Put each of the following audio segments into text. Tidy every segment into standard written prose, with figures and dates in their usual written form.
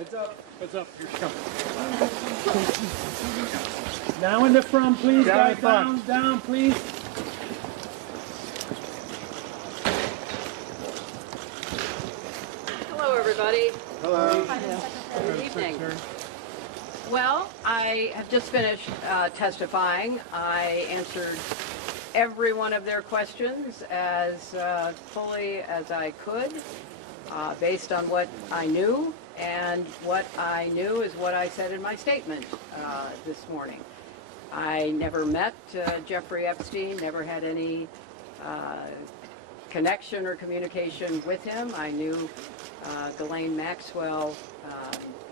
Heads up. Heads up. Here she comes. Now in the front, please. Down, guys. Down, please. Hello, everybody. Hello. Good evening. Well, I have just finished testifying. I answered every one of their questions as fully as I could, based on what I knew, and what I knew is what I said in my statement this morning. I never met Jeffrey Epstein, never had any connection or communication with him. I knew Ghislaine Maxwell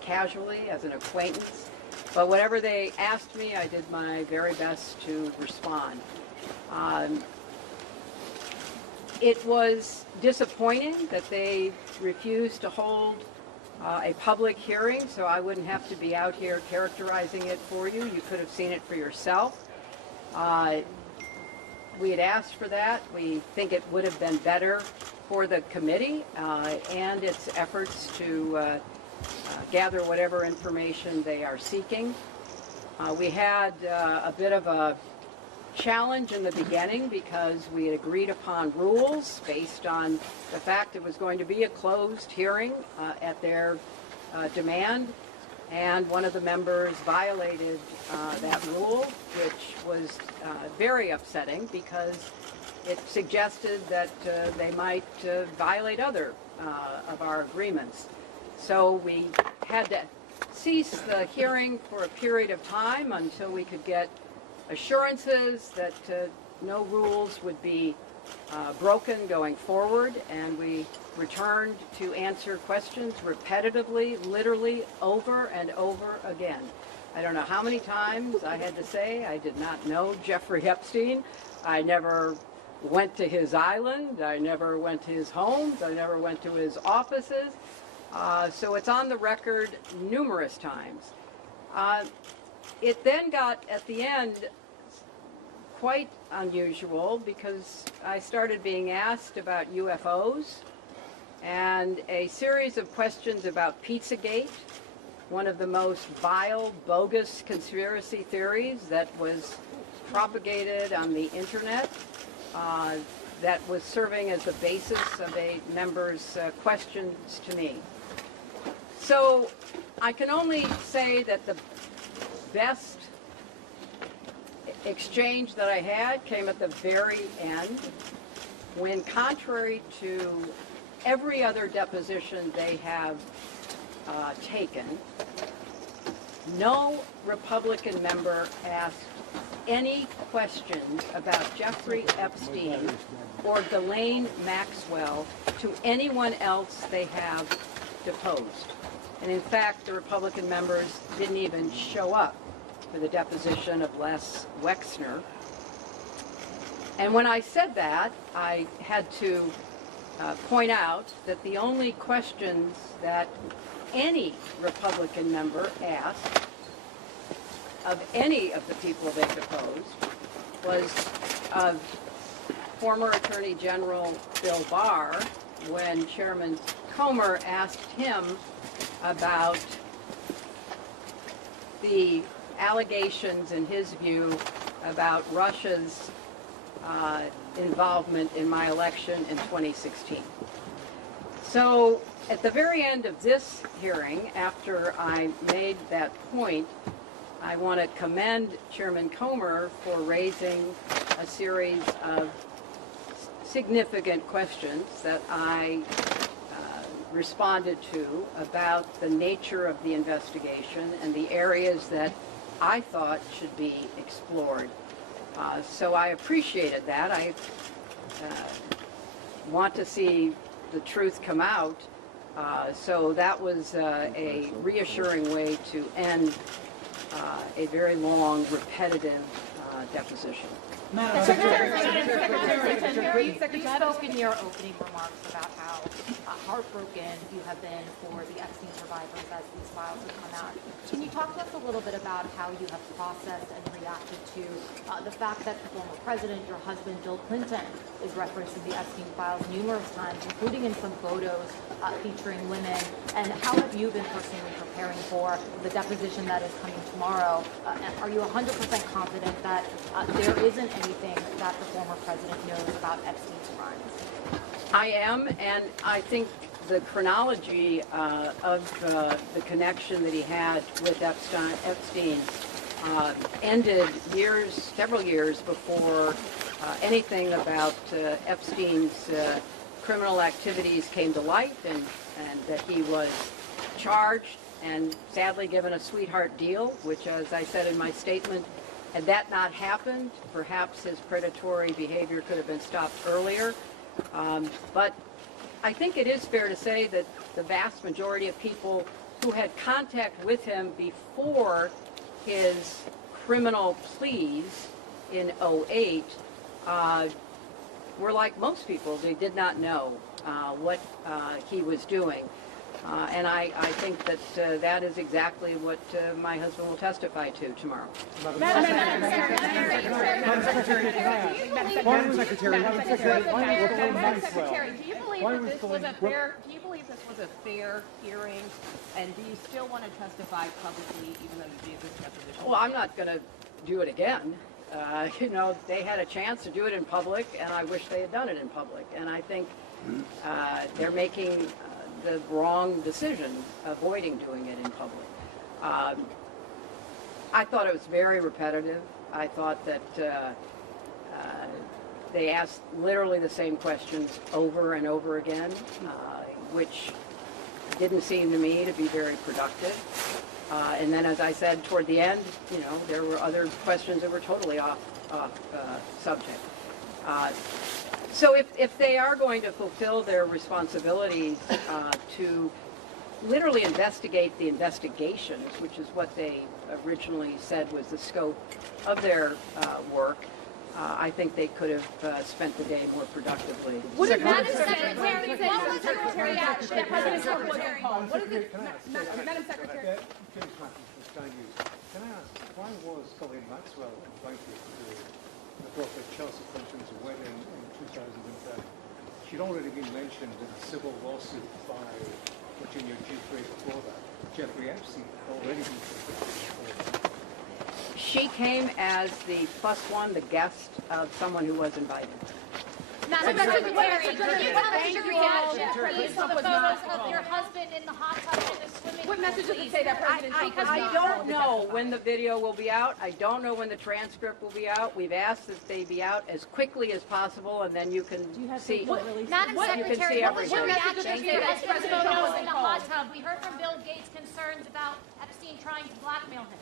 casually as an acquaintance, but whatever they asked me, I did my very best to respond. It was disappointing that they refused to hold a public hearing, so I wouldn't have to be out here characterizing it for you. You could have seen it for yourself. We had asked for that. We think it would have been better for the committee and its efforts to gather whatever information they are seeking. We had a bit of a challenge in the beginning because we had agreed upon rules based on the fact it was going to be a closed hearing at their demand, and one of the members violated that rule, which was very upsetting because it suggested that they might violate other of our agreements. So we had to cease the hearing for a period of time until we could get assurances that no rules would be broken going forward, and we returned to answer questions repetitively, literally over and over again. I don't know how many times I had to say I did not know Jeffrey Epstein. I never went to his island. I never went to his homes. I never went to his offices. So it's on the record numerous times. It then got, at the end, quite unusual because I started being asked about UFOs and a series of questions about Pizzagate, one of the most vile, bogus conspiracy theories that was propagated on the internet, that was serving as the basis of a member's questions to me. So I can only say that the best exchange that I had came at the very end, when, contrary to every other deposition they have taken, no Republican member asked any questions about Jeffrey Epstein or Ghislaine Maxwell to anyone else they have deposed. And in fact, the Republican members didn't even show up for the deposition of Les Wexner. And when I said that, I had to point out that the only questions that any Republican member asked of any of the people they deposed was of former Attorney General Bill Barr, when Chairman Comer asked him about the allegations, in his view, about Russia's involvement in my election in 2016. So at the very end of this hearing, after I made that point, I want to commend Chairman Comer for raising a series of significant questions that I responded to about the nature of the investigation and the areas that I thought should be explored. So I appreciated that. I want to see the truth come out. So that was a reassuring way to end a very long, repetitive deposition. Secretary, you spoke in your opening remarks about how heartbroken you have been for the Epstein survivors as these files have come out. Can you talk to us a little bit about how you have processed and reacted to the fact that the former president, your husband, Bill Clinton, is referencing the Epstein files numerous times, including in some photos featuring women? And how have you been personally preparing for the deposition that is coming tomorrow? Are you 100% confident that there isn't anything that the former president knows about Epstein's crimes? I am, and I think the chronology of the connection that he had with Epstein ended several years before anything about Epstein's criminal activities came to light, and that he was charged and sadly given a sweetheart deal, which, as I said in my statement, had that not happened, perhaps his predatory behavior could have been stopped earlier. But I think it is fair to say that the vast majority of people who had contact with him before his criminal pleas in 2008 were like most people. They did not know what he was doing. And I think that that is exactly what my husband will testify to tomorrow. Madam Secretary, do you believe this was a fair hearing, and do you still want to testify publicly, even though you gave this deposition? Well, I'm not going to do it again. You know, they had a chance to do it in public, and I wish they had done it in public. And I think they're making the wrong decision, avoiding doing it in public. I thought it was very repetitive. I thought that they asked literally the same questions over and over again, which didn't seem to me to be very productive. And then, as I said, toward the end, you know, there were other questions that were totally off subject. So if they are going to fulfill their responsibilities to literally investigate the investigations, which is what they originally said was the scope of their work, I think they could have spent the day more productively. Madam Secretary, what was your reaction? Madam Secretary. Can I ask, why was Colleen Maxwell invited to the Prophet Chelsea Clinton's wedding in 2010? She'd already been mentioned in a civil lawsuit by Virginia Giuffre before that. Jeffrey Epstein had already been convicted before that. She came as the +1, the guest of someone who was invited. Madam Secretary, can you tell us your reaction, please, to the photos of your husband in the hot tub in the swimming pool? What message does it say that President Trump was I don't know when the video will be out. I don't know when the transcript will be out. We've asked that they be out as quickly as possible, and then you can see. Madam Secretary, what was your reaction to you as the President Trump photos was in the called? hot tub? We heard from Bill Gates concerns about Epstein trying to blackmail him.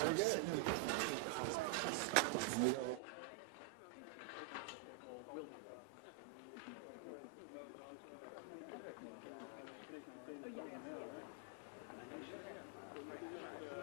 Very good.